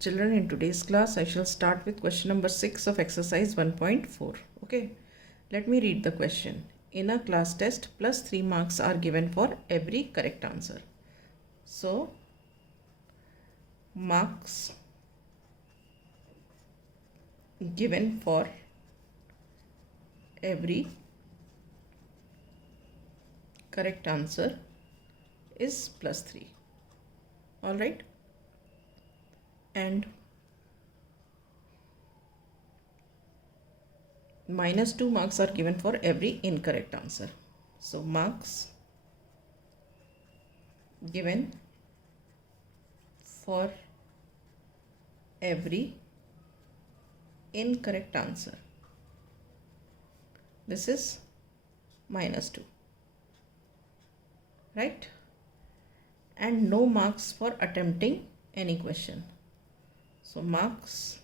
Children, in today's class, I shall start with question number 6 of exercise 1.4. Okay, let me read the question. In a class test, plus 3 marks are given for every correct answer. So, marks given for every correct answer is plus 3. Alright, and minus 2 marks are given for every incorrect answer. So, marks given for every incorrect answer. This is minus 2, right? And no marks for attempting any question. So, marks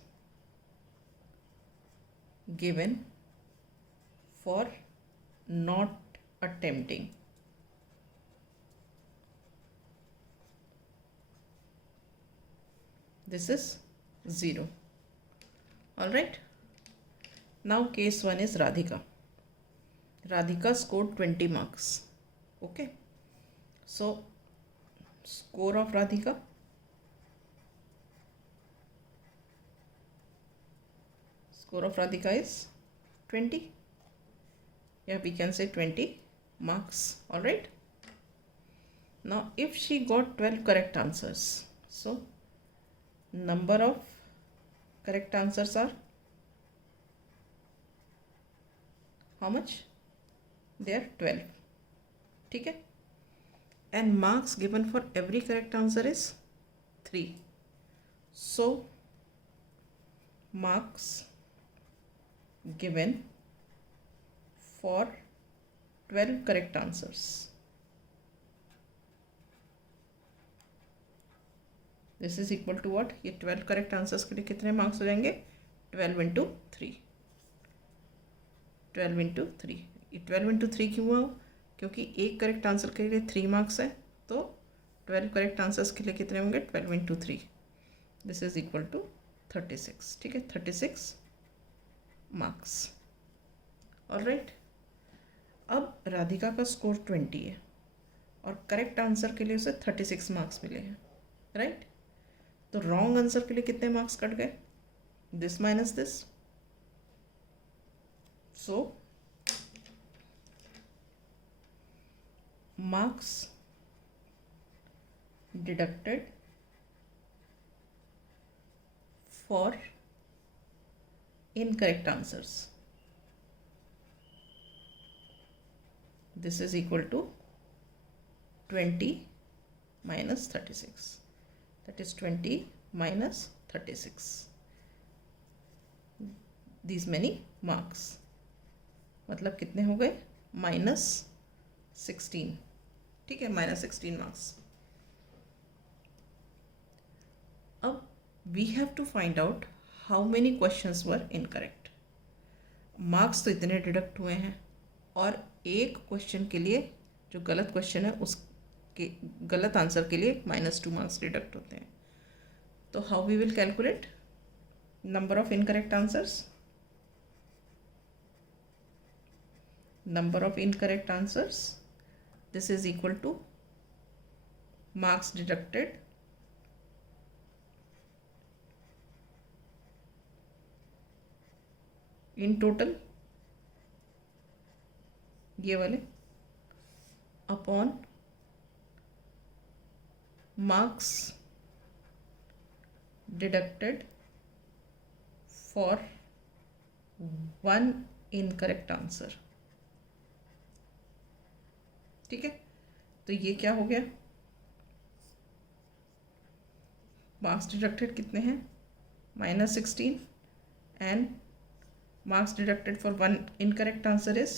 given for not attempting. This is 0. Alright. Now case 1 is Radhika. Radhika scored 20 marks. Okay. So, score of Radhika. Score of Radhika is 20. Yeah, we can say 20 marks. Alright. Now, if she got 12 correct answers, so number of correct answers are how much? They are 12. Okay? And marks given for every correct answer is 3. So, marks given for 12 correct answers. This is equal to what? ये 12 correct answers के लिए कितने marks हो जाएंगे? 12 into 3. 12 into 3. ये 12 into 3 क्यों हुआ? क्योंकि एक करेक्ट आंसर के लिए 3 मार्क्स है, तो 12 करेक्ट आंसर्स के लिए कितने होंगे? 12 into 3. This is equal to 36. ठीक है, 36 मार्क्स. ऑलराइट. अब राधिका का स्कोर 20 है और करेक्ट आंसर के लिए उसे 36 मार्क्स मिले हैं, राइट? तो रॉन्ग आंसर के लिए कितने मार्क्स कट गए? This minus this. So marks deducted for incorrect answers. This is equal to 20 minus 36. That is 20 minus 36. These many marks. मतलब कितने हो गए? minus 16. ठीक है, minus 16 marks. अब we have to find out how many questions were incorrect. Marks तो इतने deduct हुए हैं और एक क्वेश्चन के लिए जो गलत क्वेश्चन है उसके गलत आंसर के लिए -2 मार्क्स डिडक्ट होते हैं. तो how we will calculate number of incorrect answers? Number of incorrect answers, this is equal to marks deducted in total, ये वाले, upon marks deducted for 1 incorrect answer. ठीक है, तो ये क्या हो गया? मार्क्स डिडक्टेड कितने हैं? -16 and marks deducted for 1 incorrect answer is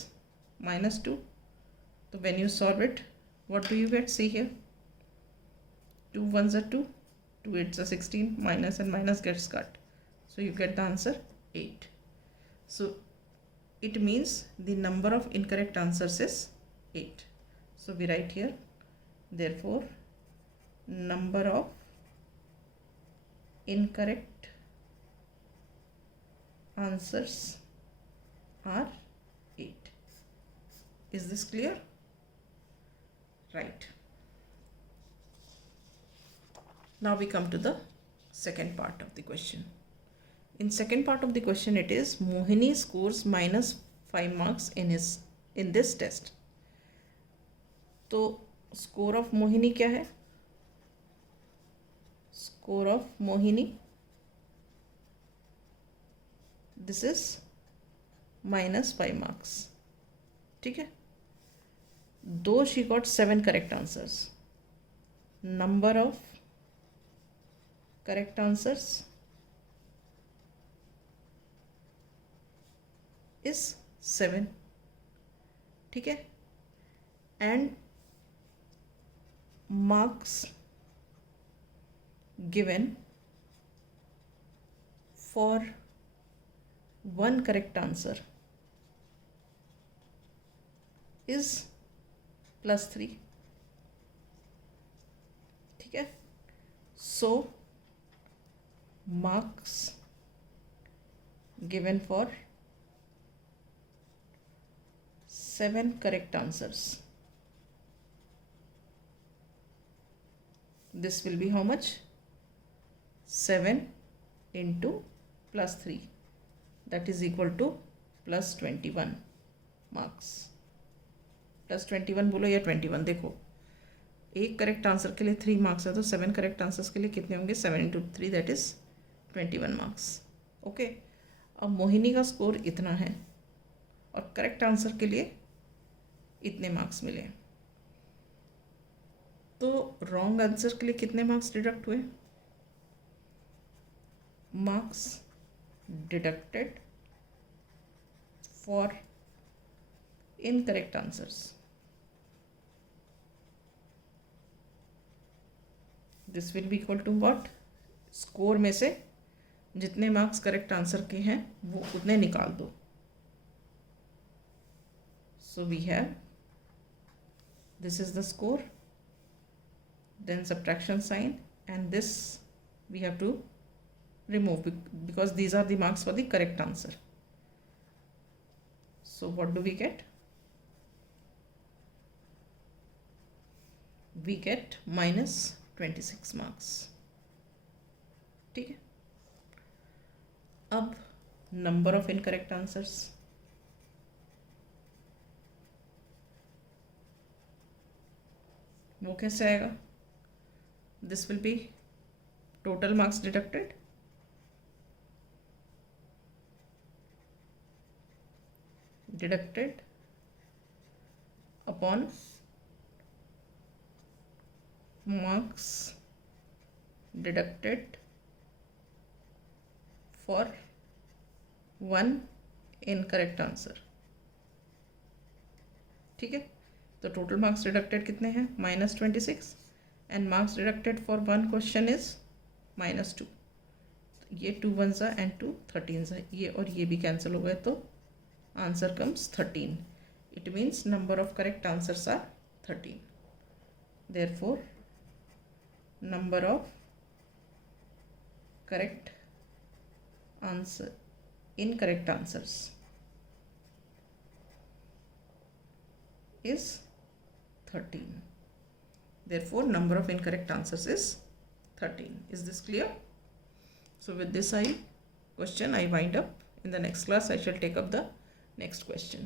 -2. So when you solve it, what do you get? See here, 2 1s are 2, 2 8s are 16, minus and minus gets cut, so you get the answer 8. So it means the number of incorrect answers is 8. So we write here, therefore number of incorrect answers are 8. Is this clear? Right. Now we come to the second part of the question. In second part of the question it is Mohini scores -5 marks in this test. तो score of Mohini क्या है? Score of Mohini, this is -5 marks. ठीक है. दो she got 7 correct answers. Number of correct answers is 7. ठीक है. And marks given for one correct answer is +3. ठीक है. So marks given for 7 correct answers, this will be how much? 7 into +3, that is equal to +21 marks. +21 बोलो या 21. देखो एक correct answer के लिए 3 मार्क्स है तो 7 करेक्ट आंसर्स के लिए कितने होंगे? 7 into 3, that is 21 marks. Okay. अब मोहिनी का स्कोर इतना है और करेक्ट आंसर के लिए इतने मार्क्स मिले, तो रॉन्ग आंसर के लिए कितने मार्क्स डिडक्ट हुए? Marks deducted for incorrect answers, this will be equal to what? Score में से जितने मार्क्स करेक्ट आंसर के हैं वो उतने निकाल दो. So we have, this is the score, then subtraction sign, and this we have to remove because these are the marks for the correct answer. So what do we get? We get -26 marks. ठीक है. अब number of incorrect answers, वो कैसे आएगा? This will B total marks deducted upon marks deducted for 1 incorrect answer. ठीक है. तो total marks deducted कितने हैं? -26. And marks deducted for 1 question is -2. ये 2 1s एंड 2 13s, ये और ये भी कैंसिल हो गए तो answer comes 13. It means number of correct answers are 13. Therefore number of correct answer incorrect answers is 13. Therefore number of incorrect answers is 13. Is this clear? So with this question I wind up. In the next class I shall take up the next question.